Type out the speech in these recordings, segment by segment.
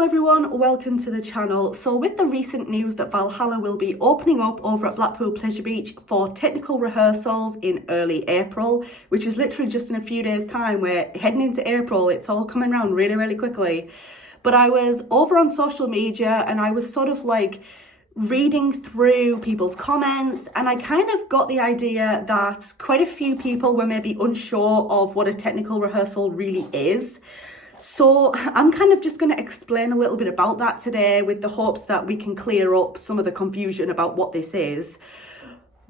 Hello everyone, welcome to the channel. So with the recent news that Valhalla will be opening up over at Blackpool Pleasure Beach for technical rehearsals in early April, which is literally just in a few days time, we're heading into April, it's all coming around really quickly. But I was over on social media and I was sort of like reading through people's comments, and I kind of got the idea that quite a few people were maybe unsure of what a technical rehearsal really is. So I'm kind of just going to explain a little bit about that today with the hopes that we can clear up some of the confusion about what this is.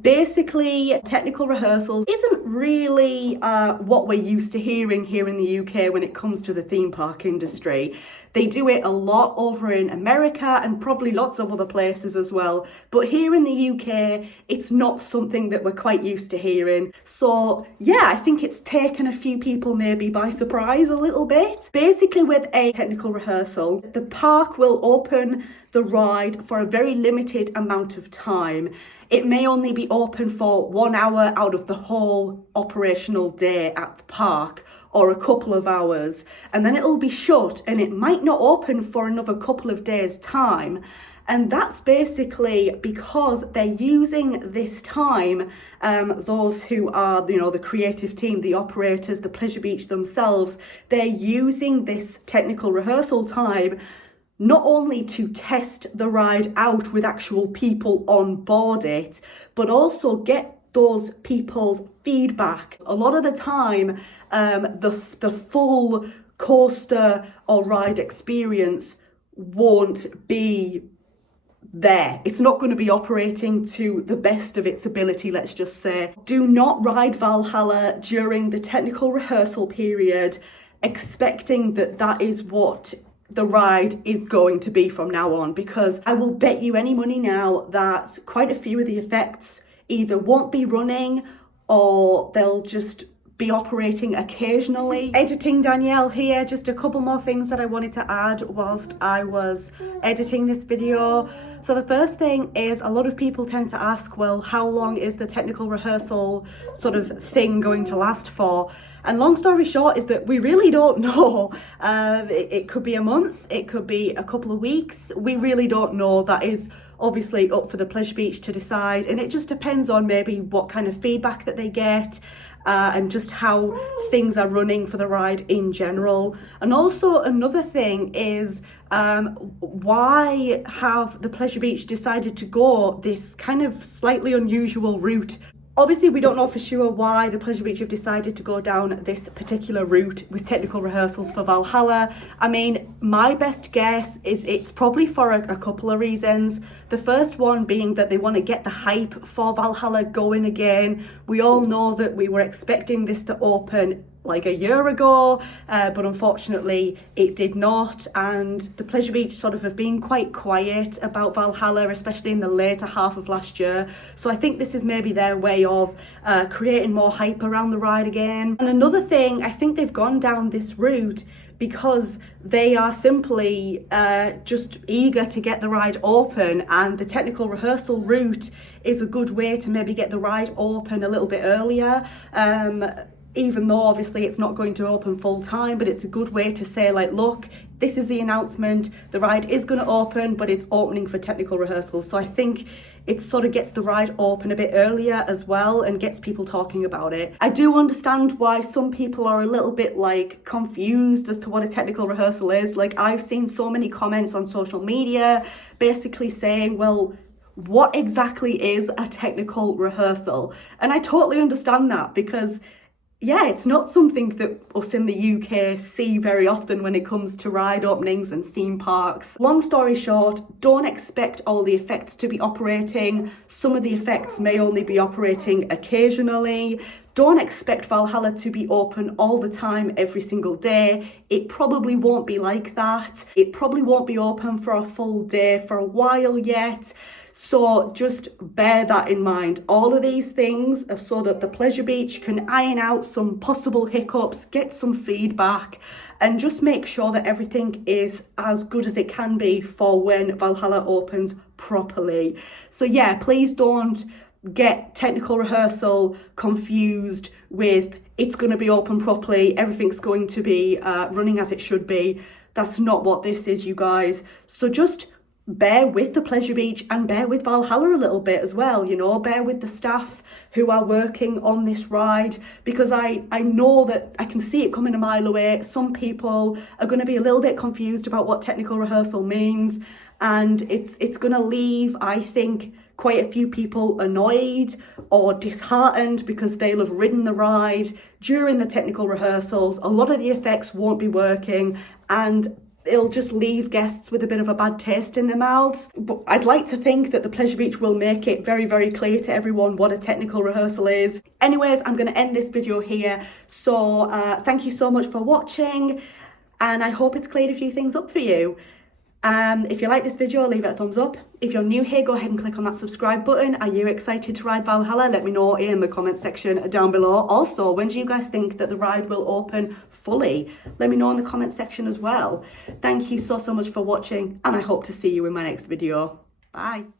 Basically, technical rehearsals isn't really what we're used to hearing here in the UK when it comes to the theme park industry. They do it a lot over in America and probably lots of other places as well. But here in the UK, it's not something that we're quite used to hearing. So yeah, I think it's taken a few people maybe by surprise a little bit. Basically, with a technical rehearsal, the park will open the ride for a very limited amount of time. It may only be open for 1 hour out of the whole operational day at the park, or a couple of hours, and then it'll be shut and it might not open for another couple of days' time. And that's basically because they're using this time, those who are, the creative team, the operators, the Pleasure Beach themselves, they're using this technical rehearsal time not only to test the ride out with actual people on board it, but also get those people's feedback. A lot of the time, the full coaster or ride experience won't be there. It's not going to be operating to the best of its ability, let's just say. Do not ride Valhalla during the technical rehearsal period expecting that that is what the ride is going to be from now on, because I will bet you any money now that quite a few of the effects either won't be running or they'll just be operating occasionally. Editing Danielle here, just a couple more things that I wanted to add whilst I was editing this video. So the first thing is, a lot of people tend to ask, well, how long is the technical rehearsal sort of thing going to last for? And long story short is that we really don't know. It could be a month, it could be a couple of weeks. We really don't know. That is obviously up for the Pleasure Beach to decide, and it just depends on maybe what kind of feedback that they get and just how things are running for the ride in general. And also another thing is, why have the Pleasure Beach decided to go this kind of slightly unusual route? Obviously, we don't know for sure why the Pleasure Beach have decided to go down this particular route with technical rehearsals for Valhalla. I mean, my best guess is it's probably for a couple of reasons. The first one being that they want to get the hype for Valhalla going again. We all know that we were expecting this to open like a year ago, but unfortunately it did not, and the Pleasure Beach sort of have been quite quiet about Valhalla, especially in the later half of last year. So I think this is maybe their way of creating more hype around the ride again. And another thing, I think they've gone down this route because they are simply just eager to get the ride open, and the technical rehearsal route is a good way to maybe get the ride open a little bit earlier. Even though obviously it's not going to open full time, but it's a good way to say, like, look, this is the announcement, the ride is going to open, but it's opening for technical rehearsals. So I think it sort of gets the ride open a bit earlier as well and gets people talking about it. I do understand why some people are a little bit like confused as to what a technical rehearsal is. Like, I've seen so many comments on social media basically saying, well, what exactly is a technical rehearsal? And I totally understand that, because yeah, it's not something that us in the UK see very often when it comes to ride openings and theme parks. Long story short, don't expect all the effects to be operating. Some of the effects may only be operating occasionally. Don't expect Valhalla to be open all the time, every single day. It probably won't be like that. It probably won't be open for a full day for a while yet. So just bear that in mind. All of these things are so that the Pleasure Beach can iron out some possible hiccups, get some feedback, and just make sure that everything is as good as it can be for when Valhalla opens properly. So yeah, please don't get technical rehearsal confused with it's going to be open properly, everything's going to be running as it should be. That's not what this is, you guys. So just bear with the Pleasure Beach and bear with Valhalla a little bit as well, you know, bear with the staff who are working on this ride, because I know that I can see it coming a mile away. Some people are going to be a little bit confused about what technical rehearsal means, and it's going to leave, I think, quite a few people annoyed or disheartened because they'll have ridden the ride during the technical rehearsals. A lot of the effects won't be working, and it'll just leave guests with a bit of a bad taste in their mouths. But I'd like to think that the Pleasure Beach will make it very, very clear to everyone what a technical rehearsal is. Anyways, I'm going to end this video here. So thank you so much for watching, and I hope it's cleared a few things up for you. If you like this video, leave it a thumbs up. If you're new here, go ahead and click on that subscribe button. Are you excited to ride Valhalla? Let me know in the comment section down below. Also, when do you guys think that the ride will open fully? Let me know in the comment section as well. Thank you so much for watching, and I hope to see you in my next video. Bye.